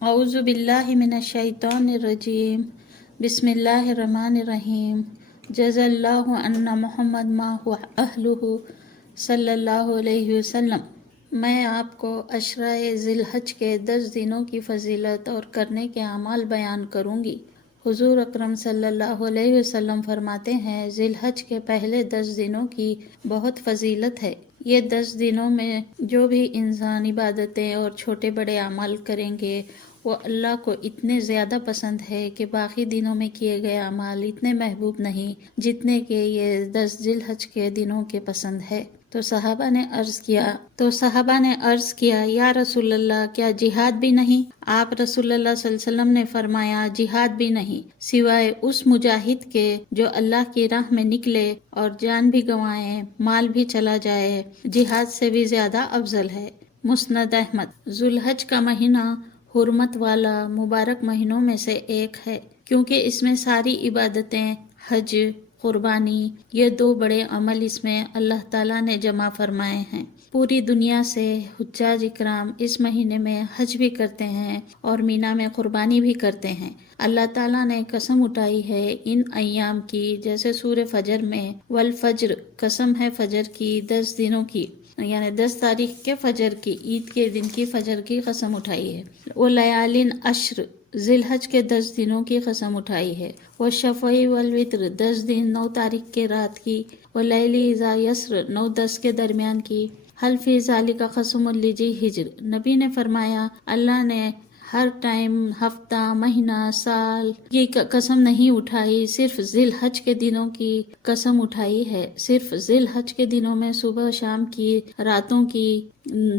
اعوذ باللہ من الشیطان الرجیم، بسم اللہ الرحمن الرحیم۔ جزا اللہ عنا محمد ما هو اہلہ صلی اللہ علیہ وسلم۔ میں آپ کو عشرہ ذی الحج کے 10 دنوں کی فضیلت اور کرنے کے اعمال بیان کروں گی۔ حضور اکرم صلی اللہ علیہ وسلم فرماتے ہیں، ذی الحج کے پہلے 10 دنوں کی بہت فضیلت ہے۔ یہ 10 دنوں میں جو بھی انسان عبادتیں اور چھوٹے بڑے اعمال کریں گے وہ اللہ کو اتنے زیادہ پسند ہے کہ باقی دنوں میں کیے گئے اعمال اتنے محبوب نہیں جتنے کہ یہ 10 ذی الحج کے دنوں کے پسند ہے۔ تو صحابہ نے عرض کیا یا رسول اللہ، کیا جہاد بھی نہیں؟ آپ رسول اللہ صلی اللہ علیہ وسلم نے فرمایا، جہاد بھی نہیں سوائے اس مجاہد کے جو اللہ کی راہ میں نکلے اور جان بھی گنوائے، مال بھی چلا جائے، جہاد سے بھی زیادہ افضل ہے۔ مسند احمد۔ ذو الحج کا مہینہ حرمت والا مبارک مہینوں میں سے ایک ہے، کیونکہ اس میں ساری عبادتیں، حج، قربانی، یہ 2 بڑے عمل اس میں اللہ تعالیٰ نے جمع فرمائے ہیں۔ پوری دنیا سے حجاج اکرام اس مہینے میں حج بھی کرتے ہیں اور مینا میں قربانی بھی کرتے ہیں۔ اللہ تعالیٰ نے قسم اٹھائی ہے ان ایام کی، جیسے سورہ فجر میں والفجر، قسم ہے فجر کی، 10 دنوں کی، یعنی 10 تاریخ کے فجر کی، عید کے دن کی فجر کی قسم اٹھائی ہے۔ وہ لیالین عشر، ذی الحج کے 10 دنوں کی قسم اٹھائی ہے۔ وہ شفع والوتر، 10 دن 9 تاریخ کے رات کی، وہ لیلی اذا یسر، 9-10 کے درمیان کی۔ حل فی ذالک قسم لذی حجر، نبی نے فرمایا اللہ نے ہر ٹائم، ہفتہ، مہینہ، سال کی قسم نہیں اٹھائی، صرف ذی الحج کے دنوں کی قسم اٹھائی ہے۔ صرف ذی الحج کے دنوں میں صبح شام کی، راتوں کی،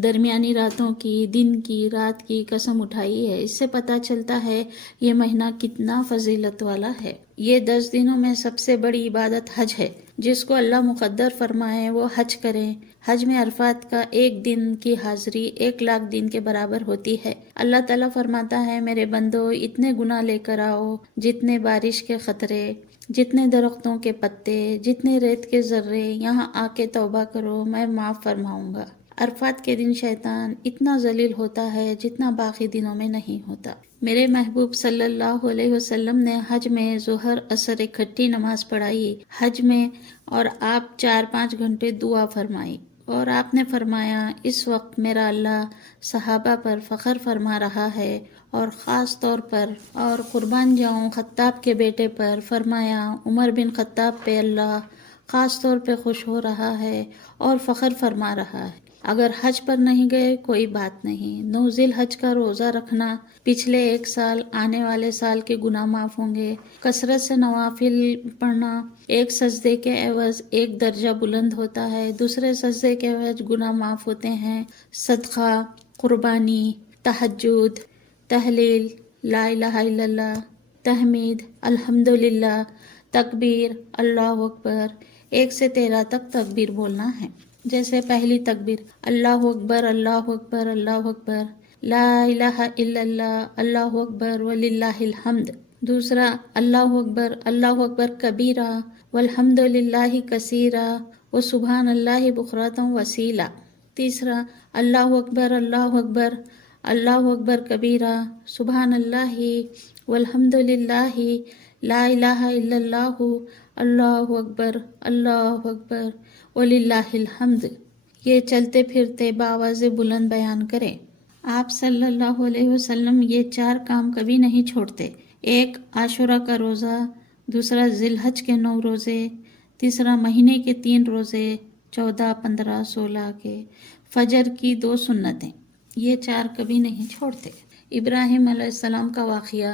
درمیانی راتوں کی، دن کی، رات کی قسم اٹھائی ہے۔ اس سے پتہ چلتا ہے یہ مہینہ کتنا فضیلت والا ہے۔ یہ 10 دنوں میں سب سے بڑی عبادت حج ہے۔ جس کو اللہ مقدر فرمائے وہ حج کریں۔ حج میں عرفات کا 1 دن کی حاضری 1,00,000 دن کے برابر ہوتی ہے۔ اللہ تعالیٰ فرماتا ہے، میرے بندو اتنے گناہ لے کر آؤ، جتنے بارش کے قطرے، جتنے درختوں کے پتے، جتنے ریت کے ذرے، یہاں آ کے توبہ کرو، میں معاف فرماؤں گا۔ عرفات کے دن شیطان اتنا ذلیل ہوتا ہے جتنا باقی دنوں میں نہیں ہوتا۔ میرے محبوب صلی اللہ علیہ وسلم نے حج میں ظہر اثر اکٹھی نماز پڑھائی حج میں، اور آپ 4-5 گھنٹے دعا فرمائی، اور آپ نے فرمایا اس وقت میرا اللہ صحابہ پر فخر فرما رہا ہے، اور خاص طور پر اور قربان جاؤں خطاب کے بیٹے پر، فرمایا عمر بن خطاب پہ اللہ خاص طور پہ خوش ہو رہا ہے اور فخر فرما رہا ہے۔ اگر حج پر نہیں گئے کوئی بات نہیں، 9 ذی الحج کا روزہ رکھنا، پچھلے 1 سال، آنے والے سال کے گناہ معاف ہوں گے۔ کثرت سے نوافل پڑھنا، ایک سجدے کے عوض 1 درجہ بلند ہوتا ہے، دوسرے سجدے کے عوض گناہ معاف ہوتے ہیں۔ صدقہ، قربانی، تہجد، تحلیل، لا الہ الا اللہ، تحمید، الحمدللہ، تکبیر، اللہ اکبر، 1 سے 13 تک تکبیر بولنا ہے۔ جیسے پہلی تکبیر اللہ اکبر اللہ اکبر اللہ اکبر، لا الہ الا اللہ، اللہ اکبر وللہ الحمد۔ دوسرا اللہ اکبر کبیرہ، والحمد للہ کثیرہ، وسبحان اللہ بکرۃ وصیلا۔ تیسرا اللہ اکبر اللہ اکبر کبیرہ، سبحان اللہ والحمد للہ، لا الہ الا اللہ، اللہ اکبر وللہ الحمد۔ یہ چلتے پھرتے بآواز بلند بیان کریں۔ آپ صلی اللہ علیہ وسلم یہ 4 کام کبھی نہیں چھوڑتے۔ 1 عاشورہ کا روزہ، دوسرا ذی الحج کے 9 روزے، تیسرا مہینے کے 3 روزے، 14، 15، 16 کے، فجر کی 2 سنتیں، یہ 4 کبھی نہیں چھوڑتے۔ ابراہیم علیہ السلام کا واقعہ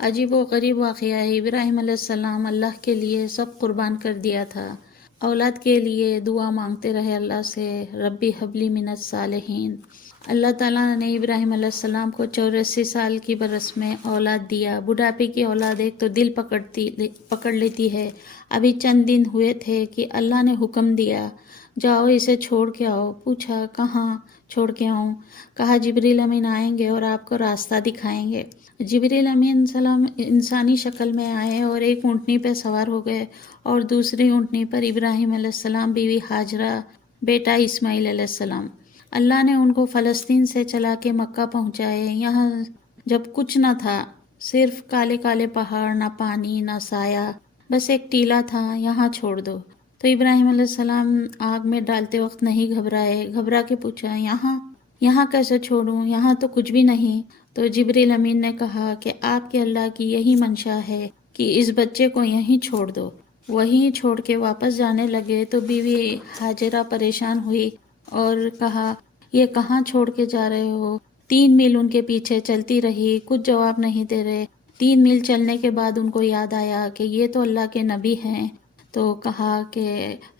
عجیب و غریب واقعہ ہے۔ ابراہیم علیہ السلام اللہ کے لیے سب قربان کر دیا تھا، اولاد کے لیے دعا مانگتے رہے اللہ سے، ربی حبلی من الصالحین۔ اللہ تعالیٰ نے ابراہیم علیہ السلام کو 84 سال کی برس میں اولاد دیا۔ بڑھاپے کی اولاد ایک تو دل پکڑ لیتی ہے۔ ابھی چند دن ہوئے تھے کہ اللہ نے حکم دیا جاؤ اسے چھوڑ کے آؤ۔ پوچھا کہاں چھوڑ کے آؤں؟ کہا جبریل امین آئیں گے اور آپ کو راستہ دکھائیں گے۔ جبریل امین سلام انسانی شکل میں آئے اور ایک اونٹنی پہ سوار ہو گئے، اور دوسری اونٹنی پر ابراہیم علیہ السلام، بیوی ہاجرہ، بیٹا اسماعیل علیہ السلام۔ اللہ نے ان کو فلسطین سے چلا کے مکہ پہنچائے۔ یہاں جب کچھ نہ تھا، صرف کالے کالے پہاڑ، نہ پانی نہ سایہ، بس ایک ٹیلا تھا، یہاں چھوڑ دو۔ تو ابراہیم علیہ السلام آگ میں ڈالتے وقت نہیں گھبرائے، گھبرا کے پوچھا یہاں کیسے چھوڑوں، یہاں تو کچھ بھی نہیں۔ تو جبریل امین نے کہا کہ آپ کے اللہ کی یہی منشا ہے کہ اس بچے کو یہیں چھوڑ دو۔ وہیں چھوڑ کے واپس جانے لگے تو بیوی ہاجرہ پریشان ہوئی اور کہا یہ کہاں چھوڑ کے جا رہے ہو؟ 3 میل ان کے پیچھے چلتی رہی، کچھ جواب نہیں دے رہے۔ 3 میل چلنے کے بعد ان کو یاد آیا کہ یہ تو اللہ کے نبی ہیں، تو کہا کہ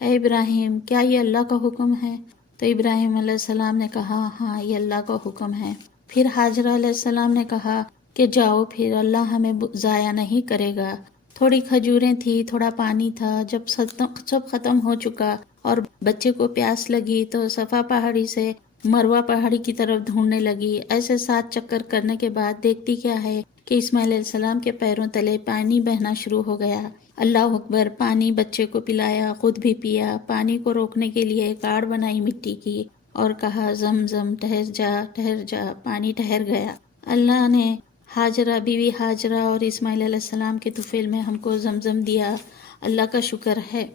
اے ابراہیم کیا یہ اللہ کا حکم ہے؟ تو ابراہیم علیہ السلام نے کہا ہاں یہ اللہ کا حکم ہے۔ پھر حاجرہ علیہ السلام نے کہا کہ جاؤ، پھر اللہ ہمیں ضائع نہیں کرے گا۔ تھوڑی کھجوریں تھی، تھوڑا پانی تھا، جب سب ختم ہو چکا اور بچے کو پیاس لگی تو صفا پہاڑی سے مروہ پہاڑی کی طرف ڈھونڈنے لگی۔ ایسے 7 چکر کرنے کے بعد دیکھتی کیا ہے کہ اسماعیل علیہ السلام کے پیروں تلے پانی بہنا شروع ہو گیا۔ اللہ اکبر، پانی بچے کو پلایا، خود بھی پیا۔ پانی کو روکنے کے لیے ایک آڑ بنائی مٹی کی اور کہا زمزم ٹھہر جا، پانی ٹھہر گیا۔ اللہ نے ہاجرہ، بیوی ہاجرہ اور اسماعیل علیہ السلام کے طفیل میں ہم کو زمزم دیا، اللہ کا شکر ہے۔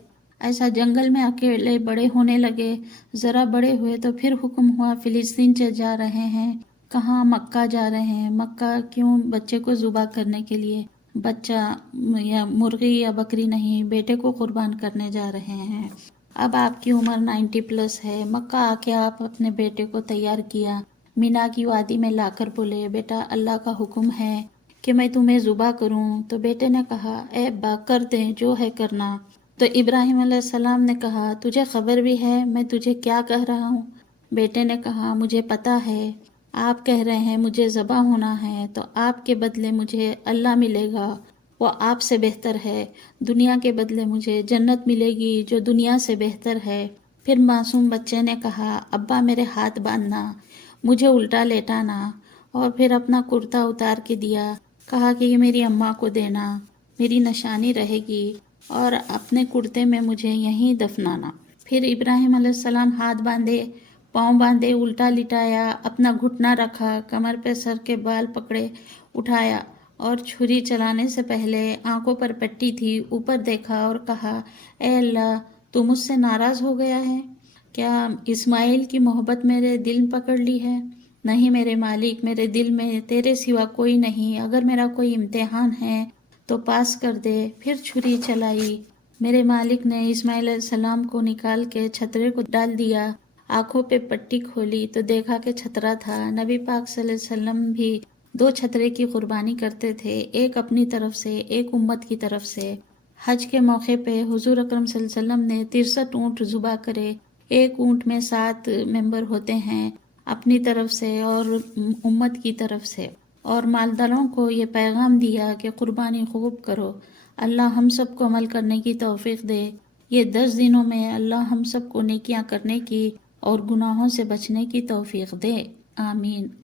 ایسا جنگل میں اکیلے بڑے ہونے لگے، ذرا بڑے ہوئے تو پھر حکم ہوا فلسطین جا رہے ہیں۔ کہاں؟ مکہ جا رہے ہیں۔ مکہ کیوں؟ بچے کو ذبح کرنے کے لیے۔ بچہ یا مرغی یا بکری نہیں، بیٹے کو قربان کرنے جا رہے ہیں۔ اب آپ کی عمر 90+ ہے۔ مکہ آ کے آپ اپنے بیٹے کو تیار کیا، مینا کی وادی میں لا کر بولے بیٹا اللہ کا حکم ہے کہ میں تمہیں ذبح کروں۔ تو بیٹے نے کہا اے ابا کر دیں، جو ہے کرنا۔ تو ابراہیم علیہ السلام نے کہا تجھے خبر بھی ہے میں تجھے کیا کہہ رہا ہوں؟ بیٹے نے کہا مجھے پتا ہے، آپ کہہ رہے ہیں مجھے ذبح ہونا ہے تو آپ کے بدلے مجھے اللہ ملے گا، وہ آپ سے بہتر ہے۔ دنیا کے بدلے مجھے جنت ملے گی جو دنیا سے بہتر ہے۔ پھر معصوم بچے نے کہا ابا میرے ہاتھ باندھنا، مجھے الٹا لیٹانا، اور پھر اپنا کرتا اتار کے دیا، کہا کہ یہ میری اماں کو دینا، میری نشانی رہے گی، اور اپنے کرتے میں مجھے یہیں دفنانا۔ پھر ابراہیم علیہ السلام ہاتھ باندھے، پاؤں باندھے، الٹا لٹایا، اپنا گھٹنا رکھا، کمر پہ سر کے بال پکڑے اٹھایا، اور چھری چلانے سے پہلے آنکھوں پر پٹی تھی، اوپر دیکھا اور کہا اے اللہ تو مجھ سے ناراض ہو گیا ہے؟ کیا اسماعیل کی محبت میرے دل پکڑ لی ہے؟ نہیں میرے مالک، میرے دل میں تیرے سوا کوئی نہیں، اگر میرا کوئی امتحان ہے تو پاس کر دے۔ پھر چھری چلائی، میرے مالک نے اسماعیل علیہ السلام کو نکال کے چھترے کو ڈال دیا، آنکھوں پہ پٹی کھولی تو دیکھا کہ چھترا تھا۔ نبی پاک صلی اللہ علیہ وسلم بھی 2 چھترے کی قربانی کرتے تھے، ایک اپنی طرف سے، ایک امت کی طرف سے۔ حج کے موقع پہ حضور اکرم صلی اللہ علیہ وسلم نے 63 اونٹ ذبح کرے، ایک اونٹ میں 7 ممبر ہوتے ہیں، اپنی طرف سے اور امت کی طرف سے، اور مالداروں کو یہ پیغام دیا کہ قربانی خوب کرو۔ اللہ ہم سب کو عمل کرنے کی توفیق دے۔ یہ 10 دنوں میں اللہ ہم سب کو نیکیاں کرنے کی اور گناہوں سے بچنے کی توفیق دے، آمین۔